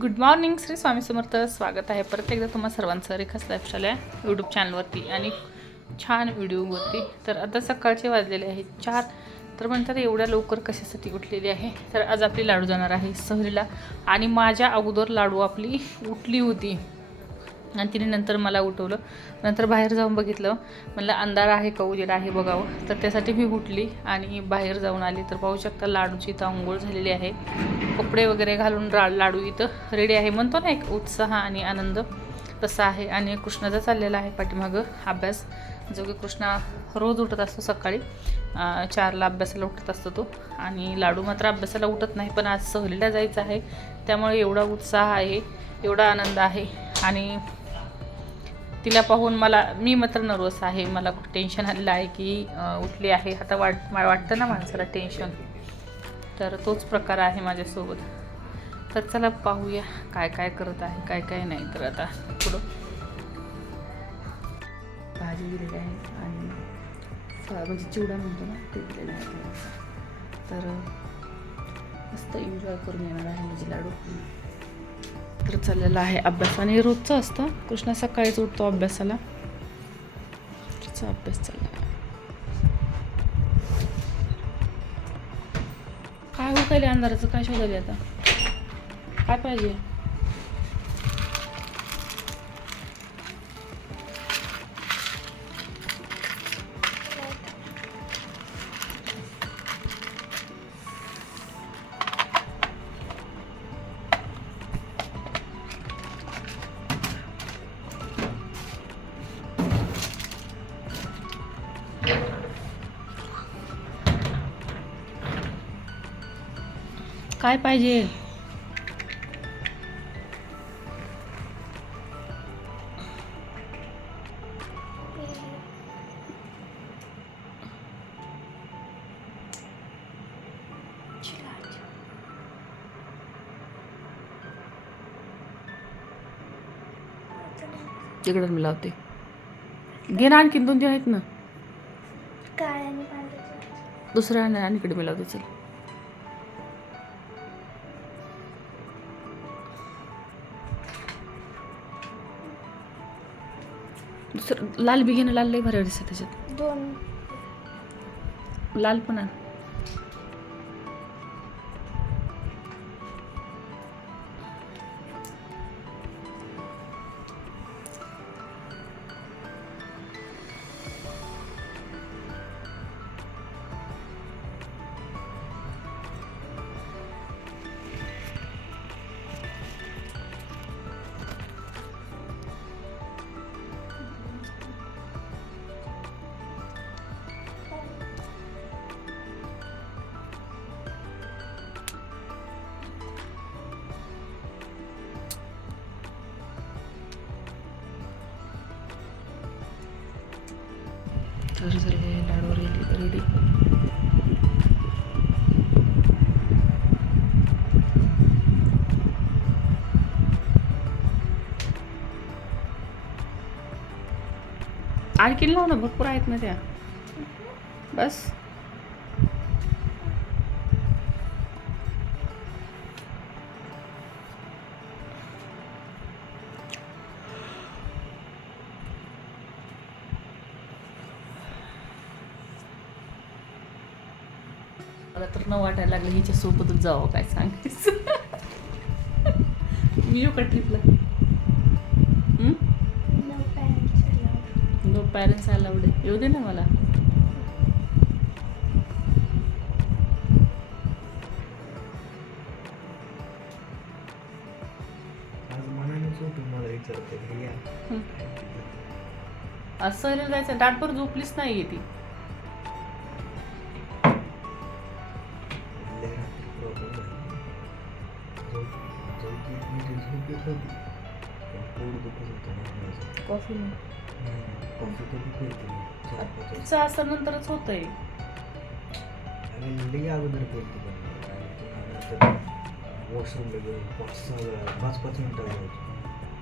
Good morning Shri Swami Samarth. स्वागत आहे. परत एकदा तुम्हा सर्वांचं रेखाच लाईफस्टाईल या यूट्यूब चॅनलवरती आणि छान व्हिडिओवरती. तर आता सकाळचे वाजलेले आहेत चार. तर म्हणतात एवढ्या लवकर कशासाठी उठलेली आहे? तर आज आपली लाडू जाणार आहे सहलीला. आणि माझ्या अगोदर लाडू आपली उठली होती. आणि तिने नंतर मला उठवलं. नंतर बाहेर जाऊन बघितलं. म्हणलं अंधार आहे का उजेड आहे बघावं. तर त्यासाठी मी उठली आणि बाहेर जाऊन आली. तर पाहू शकता लाडूची इथं आंघोळ झालेली आहे. कपडे वगैरे घालून रा लाडू इथं रेडी आहे. म्हणतो ना एक उत्साह आणि आनंद. तसा आहे. आणि कृष्णाचा चाललेला आहे पाठीमागं अभ्यास. जो की कृष्णा रोज उठत असतो सकाळी. चारला अभ्यासाला उठत असतो तो. आणि लाडू मात्र अभ्यासाला उठत नाही पण आज सहलीला जायचं आहे. त्यामुळे एवढा उत्साह आहे एवढा आनंद आहे. आणि तिला पाहून मला मी मात्र नर्वस आहे. मला खूप टेन्शन आलेलं आहे की उठली आहे. आता वाट मा- वाटतं ना माणसाला टेन्शन तर तोच प्रकार आहे माझ्यासोबत. तर चला पाहूया काय काय करत आहे काय काय नाही तर आता पुढं. भाजी दिलेली आहे आणि म्हणजे चिवडा म्हणतो ना ते दिलेला आहे. तर मस्त एन्जॉय करून येणार आहे माझे लाडू. तर चाललेला आहे अभ्यास. आणि रोजचं असतं. कृष्णा सकाळीच उठतो अभ्यासाला. रोजचा अभ्यास चालला काय होत अंधाराचं? काय शोधायला आता? काय पाहिजे? काय पाहिजे? तिकडे मी लावते. घे ना आणखीन दोन तीन आहेत ना. दुसऱ्या आणि आणि इकडे मी लावते चल. दुसरं लाल बी घेणं लाल लई भारी दिसत त्याच्यात दोन लाल पण आण. तर झाले लाडू रेडी रेडी आणखीन लाव ना भरपूर आहेत ना त्या. बस. मला तर न वाटायला लागलं हिच्या सोबतच जावं काय सांगायचं. मी येऊ का ट्रिपला नो पॅरेंट्स अलाउड येऊ दे ना मला. हे असं जायचं. डाटभर झोपलीच नाही ती. चौथी म्हणजे झोप येत होती पण पोट दुखत होतं ना माझं कॉफी नाही कॉफी कधी पिते मी चार पाच वाजता. असं नंतरच होतंय आणि लई अगोदर पिते पण आणि पुन्हा नंतर वॉशरूमला गेलो पाच सहा वेळा पाच पाच मिनटं जायचो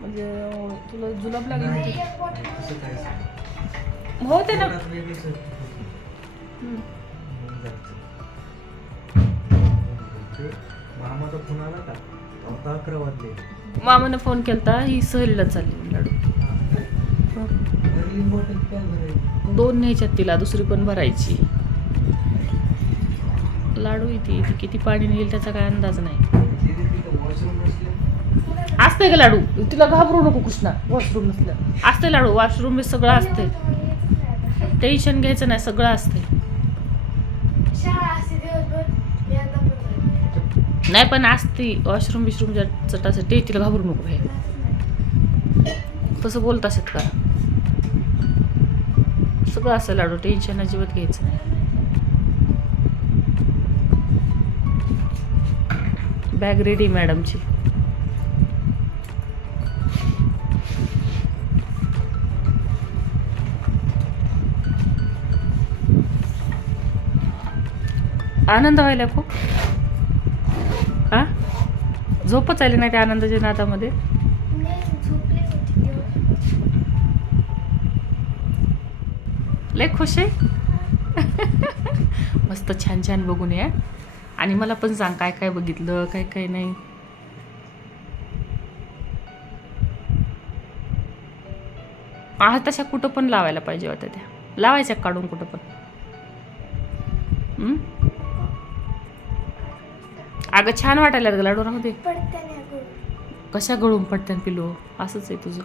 म्हणजे अं, तुला जुलाब लागली होती कसं काय सांग होते ना पोटात वेगळीच होती. हम्म. मग जायचं. ते मामाचा फोन आला का आता अकरा वाजले. मामानं फोन केलता ही सहलीला चालली लाडू भरली बॉटल काय भरायची? दोन न्यायच्यात तिला दुसरी पण भरायची. लाडू येते ती किती पाणी नेईल त्याचा काय अंदाज नाही. तिथे तिथं वॉशरूम नसले. असते का लाडू? तिला घाबरू नको कृष्णा वॉशरूम नसलं. असते लाडू वॉशरूम सगळं असते टेन्शन घ्यायचं नाही सगळं असते नाही पण असते वॉशरूम बिशरूम चटासाठी तिला घाबरू नको हे तसं बोलत असत का सगळं असं लाडू टेन्शन अजिबात घ्यायचं नाही. बॅग रेडी मॅडमची आनंद व्हायला खूप. झोपच आली नाही त्या आनंदाच्या नादामध्ये. लय खुश आहे? मस्त छान छान बघून या आणि मला पण सांग काय काय बघितलं काय काय नाही? हा तशा कुठं पण लावायला पाहिजे होत्या त्या. लावायच्या काढून कुठं पण? अगं छान वाटायला लागलं लाडू राहू दे पडत्या नाही अगं. कशा गळून पडत्यान पिलो असंच आहे तुझं.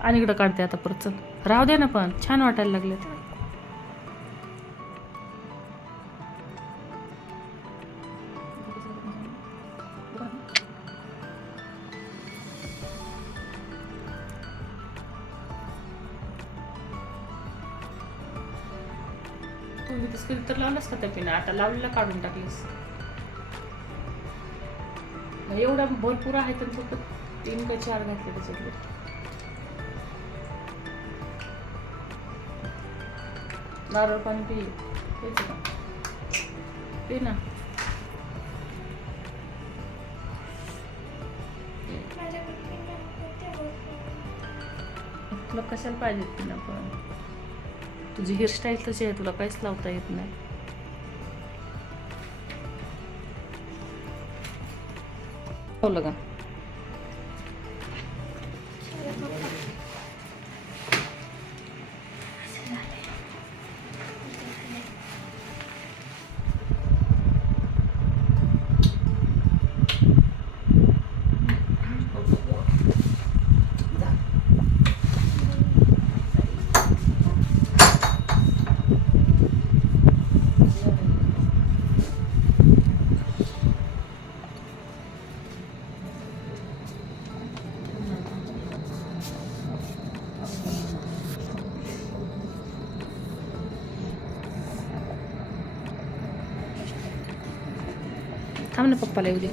आणि इकडं काढते आता परत चल. राहू दे ना पण छान वाटायला लागले. तर लावलंस का त्या पिना आता लावलेला काढून टाकलीस. एवढा भरपूर आहे तर फक्त तीन का चार घातले त्याच्यातले. नारळ पाणी पी. का पी ना. तुला कशाला पाहिजे पिना पण? तुझी हेअरस्टाईल तशी आहे तुला काहीच लावता येत नाही. சொல்லுங்கள் का थांब ना पप्पाला येऊ दे